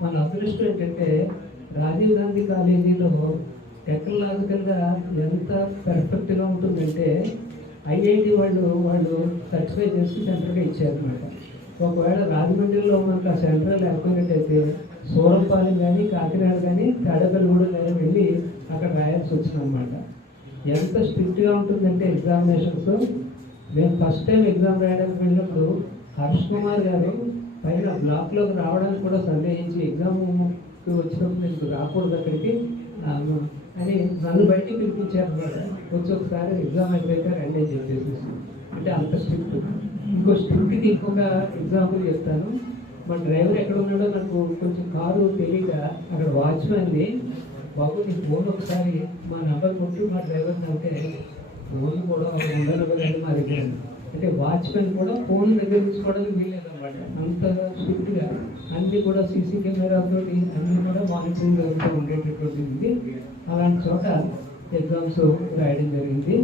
మన అదృష్టం ఏంటంటే రాజీవ్ గాంధీ కాలేజీలో టెక్నాలజికల్గా ఎంత పర్ఫెక్ట్గా ఉంటుందంటే ఐఐటి వాళ్ళు సర్టిఫై చేసి సెంటర్గా ఇచ్చారనమాట. ఒకవేళ రాజమండ్రిలో మనకు ఆ సెంటర్ లేకపోయినట్టయితే సూరంపాలెం కానీ కాకినాడ కానీ తాడేపల్లిగూడెం కానీ వెళ్ళి అక్కడ రాయాల్సి వచ్చిందనమాట. ఎంత స్ట్రిక్ట్గా ఉంటుందంటే ఎగ్జామినేషన్స్, మేము ఫస్ట్ టైం ఎగ్జామ్ రాయడానికి వెళ్ళినప్పుడు హర్ష్ కుమార్ గారు పైన బ్లాక్లోకి రావడానికి కూడా సందేహించి ఎగ్జామ్కి వచ్చినప్పుడు నేను రాకూడదు అక్కడికి అని నన్ను బయటికి పిలిపించారు అనమాట. వచ్చి ఒకసారి ఎగ్జామ్ అయిపోయాక రండి అని చెప్పేసి. అంటే అంత స్ట్రిక్ట్. ఇంకో స్ట్రిక్ట్కి ఇంకొక ఎగ్జాంపుల్ చెప్తాను. మా డ్రైవర్ ఎక్కడ ఉన్నాడో నాకు కొంచెం కారు తెలియక అక్కడ వాచ్మెన్ది, బాబు నీ ఫోన్ ఒకసారి మా నెంబర్ కొట్టు మా డ్రైవర్ని అంటే ఫోన్ కూడా ఉండను కదండి మా దగ్గర. అంటే వాచ్మెన్ కూడా ఫోన్ దగ్గర తీసుకోవడానికి వీల్లేదన్నమాట. అంత స్ట్రిక్ట్గా అన్నీ కూడా సీసీ కెమెరాతో అన్నీ కూడా మానిటరింగ్ జరుగుతూ ఉండేటటువంటిది. అలాంటి చోట ఎగ్జామ్స్ రాయడం జరిగింది.